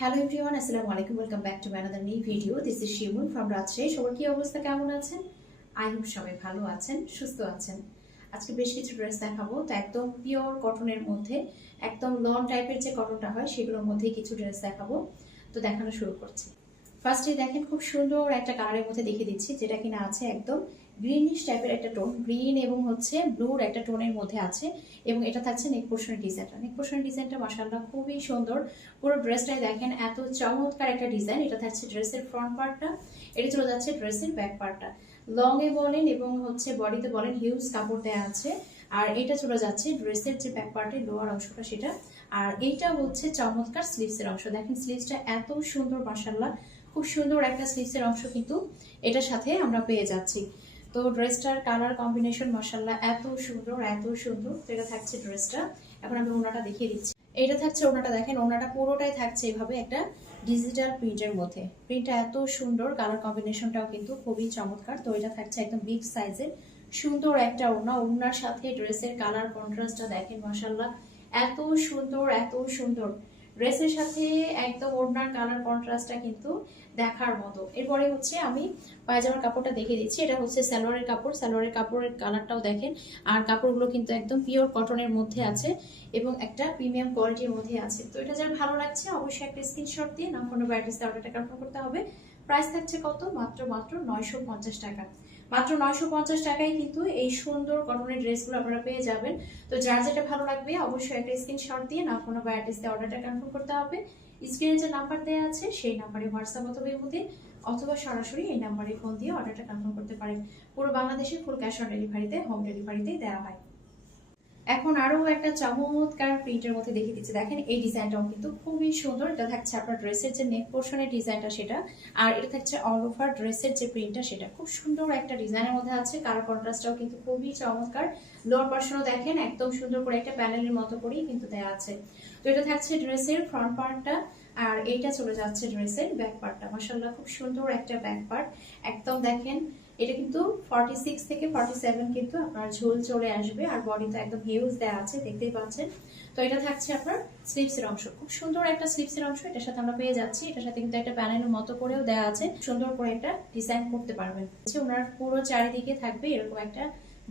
Hello everyone, আসসালামু আলাইকুম। Welcome back to another new video. This is Shimul from Rajshahi. সবার কি অবস্থা, কেমন আছেন? আই হোপ সবাই ভালো আছেন, সুস্থ আছেন। আজকে বেশ কিছু ড্রেস দেখাবো। তো একদম পিওর কটনের মধ্যে, একদম লং টাইপের যে কটনটা হয় সেগুলোর মধ্যে কিছু ড্রেস দেখাবো। তো দেখানো শুরু করছি। ফার্স্টে দেখেন, খুব সুন্দর একটা কালারের মধ্যে দেখিয়ে দিচ্ছি, যেটা কিনা আছে একদম গ্রিনিশ টাইপের একটা টোন, গ্রিন এবং হচ্ছে ব্লুর একটা টোনের মধ্যে আছে। এবং এটা থাকছে নেক পোর্শনের ডিজাইনটা। নেক পোর্শনের ডিজাইনটা মাশাআল্লাহ খুবই সুন্দর। পুরো ড্রেসটাই দেখেন এত চমৎকার একটা ডিজাইন। এটা থাকছে ড্রেসের ফ্রন্ট পার্টটা, এটা চলে যাচ্ছে ড্রেসের ব্যাক পার্টটা। লং এ বলেন এবং হচ্ছে বডিতে বলেন হিউজ কাপড় দেওয়া আছে। আর এটা চলে যাচ্ছে ড্রেসের যে ব্যাক পার্টের লোয়ার অংশটা সেটা। আর এইটা হচ্ছে চমৎকার স্লিভসের অংশ। দেখেন স্লিভসটা এত সুন্দর, মাশাআল্লাহ খুব সুন্দর একটা স্লিভসের অংশ কিন্তু এটার সাথে আমরা পেয়ে যাচ্ছি। তো ড্রেসটার কালার কম্বিনেশন মাশাআল্লাহ এত সুন্দর, এত সুন্দর। তো এটা থাকছে ড্রেসটা। এখন আমি ওড়নাটা দেখিয়ে দিচ্ছি। এটা থাকছে ওড়নাটা, দেখেন ওড়নাটা পুরোটাই থাকছে এভাবে একটা ডিজিটাল প্রিন্টের মধ্যে। প্রিন্টটা এত সুন্দর, কালার কম্বিনেশনটাও কিন্তু খুবই চমৎকার। তো এটা থাকছে একদম বিগ সাইজের সুন্দর একটা ওড়না। ওড়নার সাথে ড্রেসের কালার কন্ট্রাস্টটা দেখেন মাশাআল্লাহ এত সুন্দর, এত সুন্দর। ড্রেসের সাথে একদম ওড়নার কালার কন্ট্রাস্টটা কিন্তু দেখার মতো। এরপরে হচ্ছে আমি পায়জামার কাপড়টা দেখিয়ে দিচ্ছি। এটা হচ্ছে সালোয়ারের কাপড়। সালোয়ারের কাপড়ের কালারটাও দেখেন। আর কাপড়গুলো কিন্তু একদম পিওর কটনের মধ্যে আছে এবং একটা প্রিমিয়াম কোয়ালিটির মধ্যে আছে। তো এটা যার ভালো লাগছে অবশ্যই একটা স্ক্রিনশট দিয়ে নাম, ফোন, অ্যাড্রেস অর্ডারটা কনফার্ম করতে হবে। প্রাইস থাকছে কত? মাত্র 950 টাকা। মাত্র 950 টাকায় কিন্তু এই সুন্দর কটনের ড্রেসগুলো আপনারা পেয়ে যাবেন। তো যার যেটা ভালো লাগবে অবশ্যই একটা স্ক্রিনশট দিয়ে নাম, ফোন, অ্যাড্রেস দিয়ে অর্ডারটা কনফার্ম করতে হবে। স্ক্রিনে যে নাম্বার দেওয়া আছে সেই নাম্বারে হোয়াটসঅ্যাপ অথবা ইমোতে অথবা সরাসরি এই নাম্বারে ফোন দিয়ে অর্ডারটা কনফার্ম করতে পারেন। পুরো বাংলাদেশে ফুল ক্যাশ অন ডেলিভারিতে, হোম ডেলিভারিতেই দেওয়া হয়। এখন আরো একটা চমৎকার প্রিন্টের মধ্যে দেখিয়ে দিচ্ছি। দেখেন এই ডিজাইনটাও কিন্তু খুবই সুন্দর। এটা থাকছে আপনার ড্রেসের যে নেক পোর্শনের ডিজাইনটা সেটা, আর এটা থাকছে অল ওভার ড্রেসের যে প্রিন্টটা সেটা। খুব সুন্দর একটা ডিজাইনের মধ্যে আছে। কালার কন্ট্রাস্টটাও কিন্তু খুবই চমৎকার। লোয়ার পোর্শনও দেখেন একদম সুন্দর করে একটা প্যানেলের মতো করেই কিন্তু দেওয়া আছে। তো এটা থাকছে ড্রেসের ফ্রন্ট পার্টটা, আর এইটা চলে যাচ্ছে ড্রেসের ব্যাক পার্টটা। মাশাআল্লাহ খুব সুন্দর একটা ব্যাক পার্ট। একদম দেখেন এটা কিন্তু 46 থেকে 47 কিন্তু আপনার ঝোল চলে আসবে। আর বডিতে একদম হিউজ দেওয়া আছে, দেখতেই পাচ্ছেন। তো এটা থাকছে আপনার স্লিভসের অংশ। খুব সুন্দর একটা স্লিভসের অংশ এটার সাথে আমরা পেয়ে যাচ্ছি। এটার সাথে কিন্তু একটা প্যানেলের মতো করেও দেওয়া আছে, সুন্দর করে একটা ডিজাইন করতে পারবেন। ওনার পুরো চারিদিকে থাকবে এরকম একটা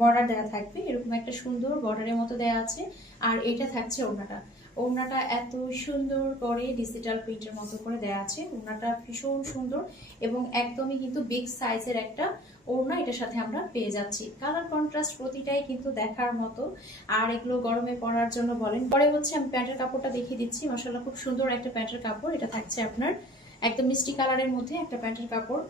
বর্ডার দেওয়া থাকবে, এরকম একটা সুন্দর বর্ডারের মতো দেওয়া আছে। আর এটা থাকছে ওড়নাটা। ওড়নাটা এত সুন্দর করে ডিজিটাল প্রিন্টের মতো করে দেওয়া আছে। ওড়নাটা ভীষণ সুন্দর এবং একদমই কিন্তু বিগ সাইজের একটা ওড়না এটার সাথে আমরা পেয়ে যাচ্ছি। কালার কন্ট্রাস্ট প্রতিটাই কিন্তু দেখার মতো। আর এগুলো গরমে পরার জন্য বলেন। পরে হচ্ছে আমি প্যান্টের কাপড়টা দেখিয়ে দিচ্ছি। মাশাআল্লাহ খুব সুন্দর একটা প্যান্টের কাপড়। এটা থাকছে আপনার একদম মিষ্টি কালারের মধ্যে একটা প্যান্টের কাপড়।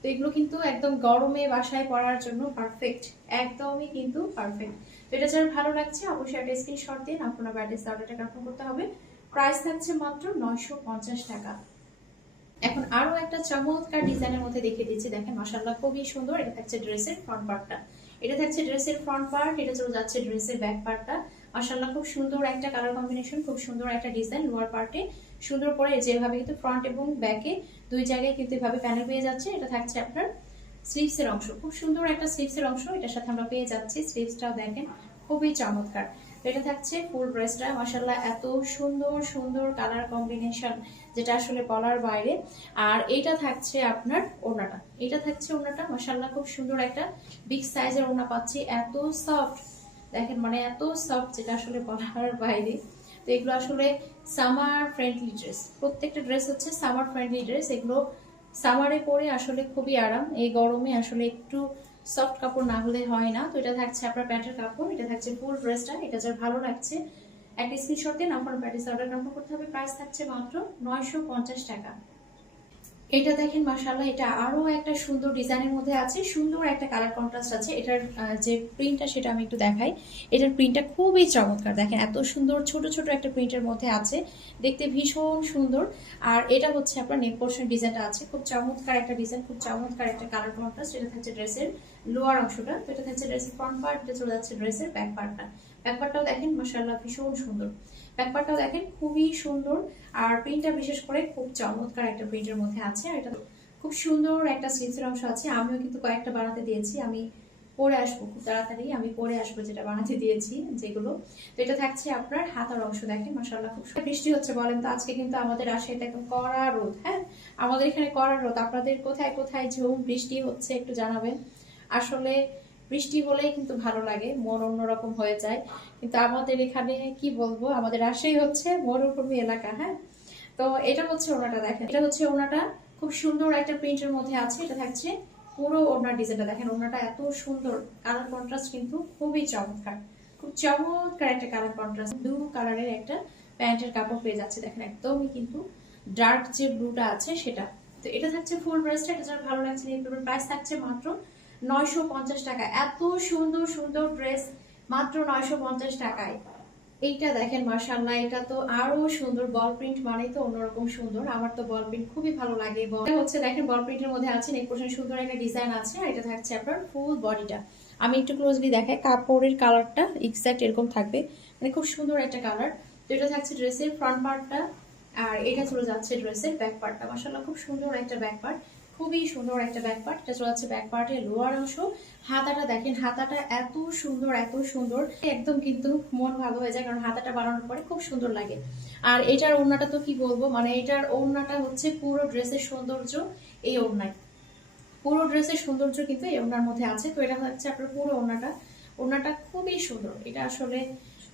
তো এগুলো কিন্তু একদম গরমে বাসায় পরার জন্য পারফেক্ট, একদমই কিন্তু পারফেক্ট। তো এটা যার ভালো লাগছে অবশ্যই একটা স্ক্রিনশট দিয়ে আপনার অ্যাড্রেস অর্ডারটা কনফার্ম করতে হবে। প্রাইস থাকছে মাত্র 950 টাকা। এখন আরো একটা চমৎকার ডিজাইনের মধ্যে দেখিয়ে দিচ্ছি। দেখেন মাশাআল্লাহ খুবই সুন্দর। এটা থাকছে ড্রেসের ফ্রন্ট পার্টটা, এটা থাকছে ড্রেসের ফ্রন্ট পার্ট, এটা চলে যাচ্ছে ড্রেসের ব্যাক পার্টটা। মাশাআল্লাহ খুব সুন্দর একটা কালার কম্বিনেশন, খুব সুন্দর একটা ডিজাইন। লোয়ার পার্টে সুন্দর করে যেভাবে কিন্তু ফ্রন্ট এবং ব্যাকে দুই জায়গায় কিন্তু এভাবে প্যানেল পেয়ে যাচ্ছে। এটা থাকছে আপনার স্লিভসের অংশ। খুব সুন্দর একটা স্লিভসের অংশ এটার সাথে আমরা পেয়ে যাচ্ছি। স্লিভসটাও দেখেন খুবই চমৎকার। এটা থাকছে ফুল ড্রেসটা। মাশাআল্লাহ এত সুন্দর সুন্দর কালার কম্বিনেশন, যেটা আসলে বলার বাইরে। আর এইটা থাকছে আপনার ওড়নাটা, এটা থাকছে ওড়নাটা। মাশাআল্লাহ খুব সুন্দর একটা বিগ সাইজের ওড়না পাচ্ছি। এত সফট দেখেন, মানে এত সফট যেটা আসলে বলার বাইরে। তো এগুলো আসলে সামার ফ্রেন্ডলি ড্রেস। প্রত্যেকটা ড্রেস হচ্ছে সামার ফ্রেন্ডলি ড্রেস। এগুলো সামারে পরে আসলে খুবই আরাম। এই গরমে আসলে একটু সফট কাপড় না হলে হয় না। তো এটা থাকছে আপনার প্যান্টের কাপড়, এটা থাকছে ফুল ড্রেসটা। এটা যার ভালো লাগছে একটা স্ক্রিনশট দিয়ে নাম্বার প্যাটিস অর্ডার কনফার্ম করতে হবে। প্রাইস থাকছে মাত্র 950 টাকা। এটা দেখেন মাশাআল্লাহ এটা আরো একটা সুন্দর ডিজাইনের মধ্যে আছে, সুন্দর একটা কালার কন্ট্রাস্ট আছে। এটার যে প্রিন্টটা সেটা আমি একটু দেখাই। এটার প্রিন্টটা খুবই চমৎকার। দেখেন এত সুন্দর ছোট ছোট একটা প্রিন্টের মধ্যে আছে, দেখতে ভীষণ সুন্দর। আর এটা হচ্ছে আপনার নেক পোর্শন ডিজাইনটা আছে, খুব চমৎকার একটা ডিজাইন, খুব চমৎকার একটা কালার কন্ট্রাস্ট। এটা থাকছে ড্রেসের লোয়ার অংশটা, তো এটা থাকছে ড্রেসের ফ্রন্ট পার্ট, এটা চলে যাচ্ছে ড্রেসের ব্যাক পার্টটা। ব্যাক পার্টটাও দেখেন মাশাআল্লাহ ভীষণ সুন্দর। ব্যাকপার্টটাও দেখেন খুবই সুন্দর। আর প্রিন্টটা বিশেষ করে খুব চমৎকার একটা প্রিন্টের মধ্যে আছে। আর এটা খুব সুন্দর একটা স্লিভসের অংশ আছে। আমিও কিন্তু কয়েকটা বানাতে দিয়েছি, আমি পরে আসবো খুব তাড়াতাড়ি, আমি পরে আসবো যেটা বানাতে দিয়েছি যেগুলো। তো এটা থাকছে আপনার হাতার অংশ, দেখেন মাশাআল্লাহ খুব সুন্দর। বৃষ্টি হচ্ছে বলেন তো, আজকে কিন্তু আমাদের রাজশাহীতে একদম কড়া রোদ। হ্যাঁ, আমাদের এখানে কড়া রোদ, আপনাদের কোথায় কোথায় ঝুম বৃষ্টি হচ্ছে একটু জানাবেন। আসলে বৃষ্টি হলেই কিন্তু ভালো লাগে, মন অন্যরকম হয়ে যায়। কিন্তু আমাদের এখানে কি বলবো, আমাদের রাজশাহী হচ্ছে মরুভূমি এলাকা। হ্যাঁ, তো এটা হচ্ছে ওনাটা, দেখেন এটা হচ্ছে ওনাটা, খুব সুন্দর একটা প্রিন্টের মধ্যে আছে। এটা থাকছে পুরো ওনার ডিজাইনটা, দেখেন ওনাটা এত সুন্দর, কালার কন্ট্রাস্ট কিন্তু খুবই চমৎকার, খুব চমৎকার একটা কালার কন্ট্রাস্ট। ব্লু কালারের একটা প্যান্টের কাপড় পেয়ে যাচ্ছে, দেখেন একদমই কিন্তু ডার্ক যে ব্লুটা আছে সেটা। তো এটা থাকছে ফুল ড্রেসটা, এটা যার ভালো লাগছে নিয়ে ফেলবেন। প্রাইস থাকছে মাত্র 950 টাকা। এত সুন্দর সুন্দর ড্রেস মাত্র 950 টাকায়। এইটা দেখেন মাশাআল্লাহ, এটা তো আরো সুন্দর, বল প্রিন্ট মানে তো অন্যরকম সুন্দর। আমার তো বল প্রিন্ট খুবই ভালো লাগে। এটা হচ্ছে দেখেন বল প্রিন্টের মধ্যে আছে, নেক পোর্শনে সুন্দর একটা ডিজাইন আছে, আর এটা থাকছে আপনার ফুল বডিটা। আমি একটু ক্লোজলি দেখাই, কাপড়ের কালারটা এক্সাক্ট এরকম থাকবে, মানে খুব সুন্দর একটা কালার। তো এটা থাকছে ড্রেসের ফ্রন্ট পার্টটা, আর এটা চলে যাচ্ছে ড্রেসের ব্যাক পার্টটা। মাশাআল্লাহ খুব সুন্দর একটা ব্যাক পার্ট, খুবই সুন্দর একটা ব্যাক পার্ট। এটা চলে যাচ্ছে ব্যাক পার্টের লোয়ার অংশ। হাতাটা দেখেন, হাতাটা এত সুন্দর এত সুন্দর, একদম কিন্তু মন ভালো হয়ে যায়, কারণ হাতাটা বানানোর পরে খুব সুন্দর লাগে। আর এটার ওড়নাটা তো কি বলবো, মানে এটার ওড়নাটা হচ্ছে পুরো ড্রেসের সৌন্দর্য এই ওড়নায়, পুরো ড্রেসের সৌন্দর্য কিন্তু এই ওড়নার মধ্যে আছে। তো এটা হচ্ছে আপনার পুরো ওড়নাটা, ওড়নাটা খুবই সুন্দর। এটা আসলে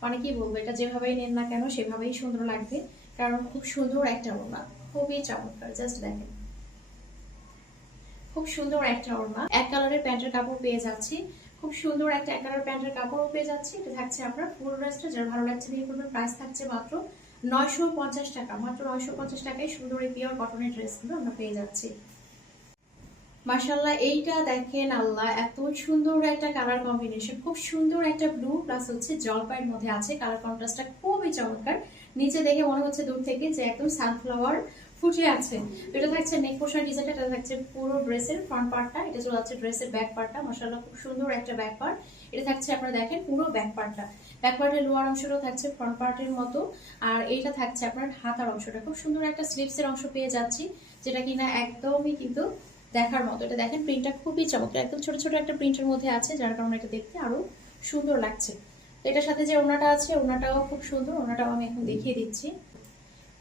মানে কি বলবো, এটা যেভাবেই নেন না কেন সেভাবেই সুন্দর লাগবে, কারণ খুব সুন্দর একটা ওড়না, খুবই চমৎকার। জাস্ট দেখেন খুব সুন্দর একটা ওড়না, এক কালারের প্যান্টের কাপড় পেয়ে যাচ্ছি, খুব সুন্দর একটা এক কালার প্যান্টের কাপড়ও পেয়ে যাচ্ছি। এটা থাকছে আপনার পুরো ড্রেসটা, যার ভালো লাগছে নিয়ে করবেন। প্রাইস থাকছে মাত্র 950 টাকা। মাত্র 950 টাকায় সুন্দর এই পিওর কটনের ড্রেসগুলো আমরা পেয়ে যাচ্ছি। মাশাআল্লাহ, এইটা দেখেন আল্লাহ, এত সুন্দর একটা কালার কম্বিনেশন, খুব সুন্দর একটা ব্লু প্লাস হচ্ছে জলপাইয়ের মধ্যে আছে। কালার কন্ট্রাস্টটা খুবই চমৎকার, নিচে দেখে মনে হচ্ছে দূর থেকে যে একদম সানফ্লাওয়ার ফুটে আছে। এটা থাকছে নেক পোর্শন ডিজাইনটা, এটা থাকছে পুরো ড্রেসের ফ্রন্ট পার্টটা, এটা চলে যাচ্ছে ড্রেসের ব্যাক পার্টটা। মাশাআল্লাহ খুব সুন্দর একটা ব্যাক পার্ট, এটা থাকছে আপনারা দেখেন পুরো ব্যাক পার্টটা। ব্যাক পার্টের লোয়ার অংশটাও থাকছে ফ্রন্ট পার্টের মতো, আর এইটা থাকছে আপনার হাতার অংশটা। খুব সুন্দর একটা স্লিভসের অংশ পেয়ে যাচ্ছি, যেটা কিনা একদমই কিন্তু দেখার মতো। এটা দেখেন প্রিন্টটা খুবই চমৎকার, একদম ছোট ছোট একটা প্রিন্টের মধ্যে আছে, যার কারণে এটা দেখতে আরো সুন্দর লাগছে। তো এটার সাথে যে ওড়নাটা আছে, ওড়নাটাও খুব সুন্দর, ওড়নাটাও আমি এখন দেখিয়ে দিচ্ছি।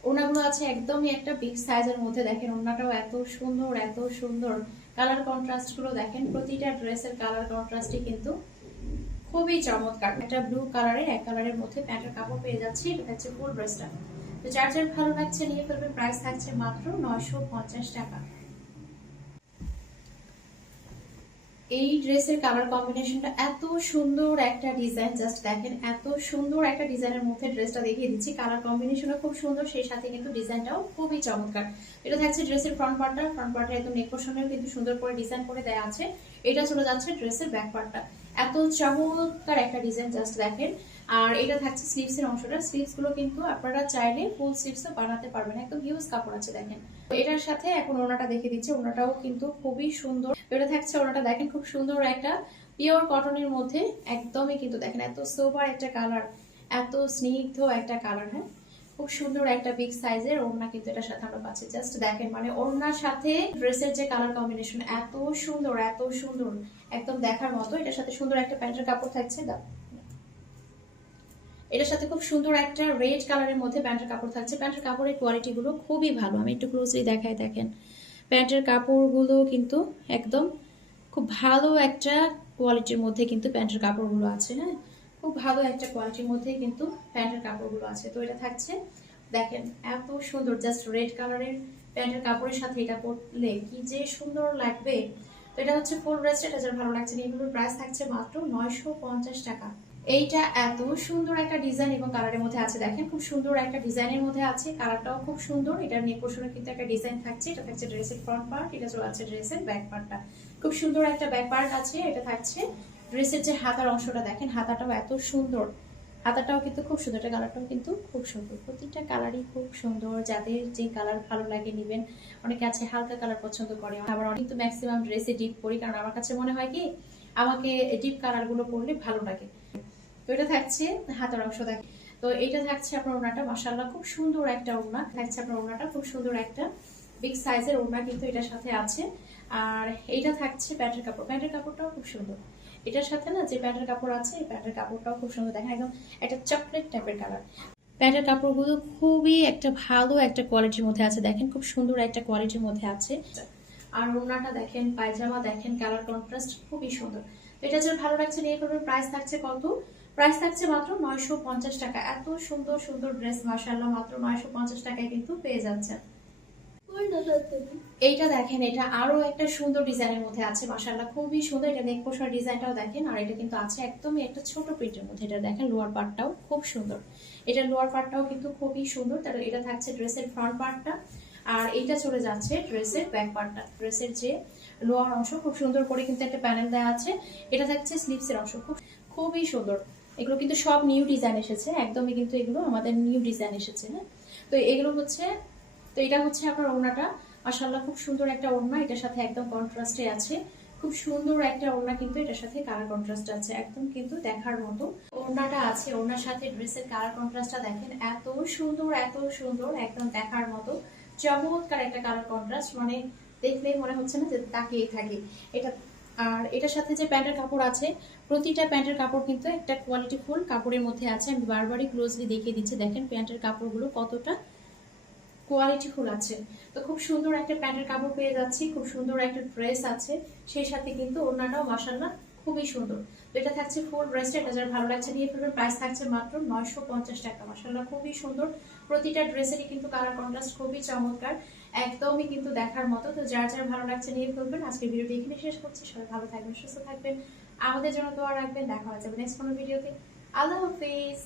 ওড়নাগুলো আছে একদমই একটা বিগ সাইজের মধ্যে, দেখেন ওড়নাটাও এত সুন্দর এত সুন্দর। কালার কন্ট্রাস্ট গুলো দেখেন, প্রতিটা ড্রেসের কালার কন্ট্রাস্টই কিন্তু খুবই চমৎকার। একটা ব্লু কালারের এক কালারের মধ্যে প্যান্টের কাপড় পেয়ে যাচ্ছি, এটা হচ্ছে ফুল ড্রেসটা। তো যার যার ভালো লাগছে নিয়ে ফেলবেন। প্রাইস থাকছে মাত্র 950 টাকা। এই ড্রেসের কালার কম্বিনেশনটা এত সুন্দর একটা ডিজাইন, জাস্ট দেখেন এত সুন্দর একটা ডিজাইনের মধ্যে ড্রেসটা দেখিয়ে দিচ্ছি। কালার কম্বিনেশনও খুব সুন্দর, সেই সাথে কিন্তু ডিজাইনটাও খুবই চমৎকার। এটা থাকছে ড্রেসের ফ্রন্ট পার্টটা, ফ্রন্ট পার্টে একদম নেক পোর্শনেও কিন্তু সুন্দর করে ডিজাইন করে দেওয়া আছে। এটা চলে যাচ্ছে ড্রেসের ব্যাক পার্টটা, এত চমৎকার একটা ডিজাইন, জাস্ট দেখেন। আর এটা থাকছে স্লিভস এর অংশটা, স্লিভস গুলো কিন্তু আপনারা চাইলে ফুল স্লিভসও বানাতে পারবেন, একদম হিউজ কাপড় আছে দেখেন। এটার সাথে এখন ওনাটা দেখে দিচ্ছি, ওনাটাও কিন্তু খুবই সুন্দর। এটা থাকছে ওনাটা দেখেন, খুব সুন্দর একটা পিওর কটনের মধ্যে, একদমই কিন্তু দেখেন এত সোবার একটা কালার, এত স্নিগ্ধ একটা কালার। হ্যাঁ, খুব সুন্দর একটা বিগ সাইজের ওড়না কিন্তু এটার সাথে আমরা পাচ্ছি। জাস্ট দেখেন, মানে ওড়নার সাথে ড্রেসের যে কালার কম্বিনেশন এত সুন্দর এত সুন্দর, একদম দেখার মতো। এটার সাথে সুন্দর একটা প্যান্টের কাপড় থাকছে, এটার সাথে খুব সুন্দর একটা রেড কালারের মধ্যে প্যান্টের কাপড় থাকছে। প্যান্টের কাপড়ের কোয়ালিটি গুলো খুবই ভালো, আমি একটু ক্লোজলি দেখাই, দেখেন প্যান্টের কাপড়গুলো কিন্তু একদম খুব ভালো একটা কোয়ালিটির মধ্যে কিন্তু প্যান্টের কাপড়গুলো আছে। হ্যাঁ, খুব ভালো একটা কোয়ালিটির মধ্যে কিন্তু প্যান্টের কাপড়গুলো আছে। তো এটা থাকছে দেখেন এত সুন্দর, জাস্ট রেড কালারের প্যান্টের কাপড়ের সাথে এটা পরলে কি যে সুন্দর লাগবে। তো এটা হচ্ছে ফুল ড্রেস, এটা যার ভালো লাগছে এইগুলোর প্রাইস থাকছে মাত্র 950 টাকা। এইটা এত সুন্দর একটা ডিজাইন এবং কালারের মধ্যে আছে, দেখেন খুব সুন্দর একটা ডিজাইনের মধ্যে আছে, কালারটাও খুব সুন্দর। এটার নেক পোর্শনে কিন্তু একটা ডিজাইন থাকছে, এটা থাকছে ড্রেসের ফ্রন্ট পার্ট, এটা চলে যাচ্ছে ড্রেসের ব্যাক পার্টটা। খুব সুন্দর একটা ব্যাক পার্ট আছে। এটা থাকছে ড্রেসের যে হাতার অংশটা, দেখেন হাতাটাও এত সুন্দর, হাতাটাও কিন্তু খুব সুন্দর, এটা কালারটাও কিন্তু খুব সুন্দর। প্রতিটা কালারই খুব সুন্দর, যাদের যে কালার ভালো লাগে নিবেন। অনেকে আছে হালকা কালার পছন্দ করে, আবার অনেক তো ম্যাক্সিমাম ড্রেসে ডিপ পরি, কারণ আমার কাছে মনে হয় কি আমাকে ডিপ কালার গুলো পরলে ভালো লাগে। তো এটা থাকছে হাতার অংশ, দেখেন। তো এটা থাকছে আপনার ওড়নাটা, মাশাআল্লাহ খুব সুন্দর একটা ওড়না থাকছে আপনার ওড়নাটা, খুব সুন্দর একটা বিগ সাইজের ওড়না কিন্তু এটার সাথে আছে। আর এইটা থাকছে প্যান্টের কাপড়, প্যান্টের কাপড়টাও খুব সুন্দর। এটার সাথে না যে প্যান্টের কাপড় আছে এই প্যান্টের কাপড়টাও খুব সুন্দর, দেখেন একদম একটা চকলেট টাইপের কালার। প্যান্টের কাপড়গুলো খুবই একটা ভালো একটা কোয়ালিটির মধ্যে আছে, দেখেন খুব সুন্দর একটা কোয়ালিটির মধ্যে আছে। আর ওড়নাটা দেখেন, পায়জামা দেখেন, কালার কন্ট্রাস্ট খুবই সুন্দর। তো এটা যে ভালো লাগছে নিয়ে ফেলবেন। প্রাইস থাকছে কত? প্রাইস থাকছে মাত্র 950 টাকা। এত সুন্দর সুন্দর ড্রেস মাশাআল্লাহ মাত্র 950 টাকায় কিন্তু পেয়ে যাচ্ছেন। এইটা দেখেন, এটা আরো একটা সুন্দর ডিজাইনের মধ্যে আছে মাশাআল্লাহ, খুবই সুন্দর। এটা নেক পোশার ডিজাইনটাও দেখেন, আর এটা কিন্তু আছে একদমই একটা ছোট প্রিন্টের মধ্যে। এটা দেখেন লোয়ার পার্টটাও খুব সুন্দর, এটা লোয়ার পার্টটাও কিন্তু খুবই সুন্দর। তাহলে এটা থাকছে ড্রেসের ফ্রন্ট পার্টটা, আর এইটা চলে যাচ্ছে ড্রেসের ব্যাক পার্টটা। ড্রেসের যে লোয়ার অংশ খুব সুন্দর করে কিন্তু একটা প্যানেল দেওয়া আছে। এটা থাকছে স্লিভসের অংশ, খুবই সুন্দর। এগুলো কিন্তু সব নিউ ডিজাইন এসেছে, একদমই কিন্তু এগুলো আমাদের নিউ ডিজাইন এসেছে। হ্যাঁ, তো এগুলো হচ্ছে, তো এটা হচ্ছে আপনার ওড়নাটা মাশাআল্লাহ খুব সুন্দর একটা ওড়না, এটার সাথে একদম কন্ট্রাস্টে আছে। খুব সুন্দর একটা ওড়না, কিন্তু এটার সাথে কালার কন্ট্রাস্ট আছে, একদম কিন্তু দেখার মতো ওড়নাটা আছে। ওড়নার সাথে ড্রেসের কালার কন্ট্রাস্টটা দেখেন, এত সুন্দর এত সুন্দর, একদম দেখার মতো চমৎকার একটা কালার কন্ট্রাস্ট, মানে দেখলেই মনে হচ্ছে না যে তাকিয়ে থাকি এটা। আর এটার সাথে যে প্যান্টের কাপড় আছে, প্রতিটা প্যান্টের কাপড় কিন্তু একটা কোয়ালিটি ফুল কাপড়ের মধ্যে আছে। আমি বারবারই ক্লোজলি দেখিয়ে দিচ্ছি, দেখেন প্যান্টের কাপড়গুলো কতটা কোয়ালিটি ফুল আছে। তো খুব সুন্দর একটা প্যান্টের কাপড় পেয়ে যাচ্ছি, খুব সুন্দর একটা ড্রেস আছে, সেই সাথে কিন্তু ওড়নাটাও মাশাআল্লাহ খুবই সুন্দর। তো এটা থাকছে ফুল ড্রেসটা, এটা যার ভালো লাগছে নিয়ে ফেলবেন। প্রাইস থাকছে মাত্র 950 টাকা। মাশাআল্লাহ খুবই সুন্দর, প্রতিটা ড্রেসেরই কিন্তু কালার কন্ট্রাস্ট খুবই চমৎকার, একদমই কিন্তু দেখার মতো। তো যার যার ভালো লাগছে নিয়ে ফেলবেন। আজকে ভিডিওটি এখানে শেষ করছি, সবাই ভালো থাকবেন, সুস্থ থাকবেন, আমাদের জন্য দোয়া রাখবেন। দেখা হয়ে যাবে নেক্সট কোনো ভিডিওতে। আল্লাহ হাফেজ।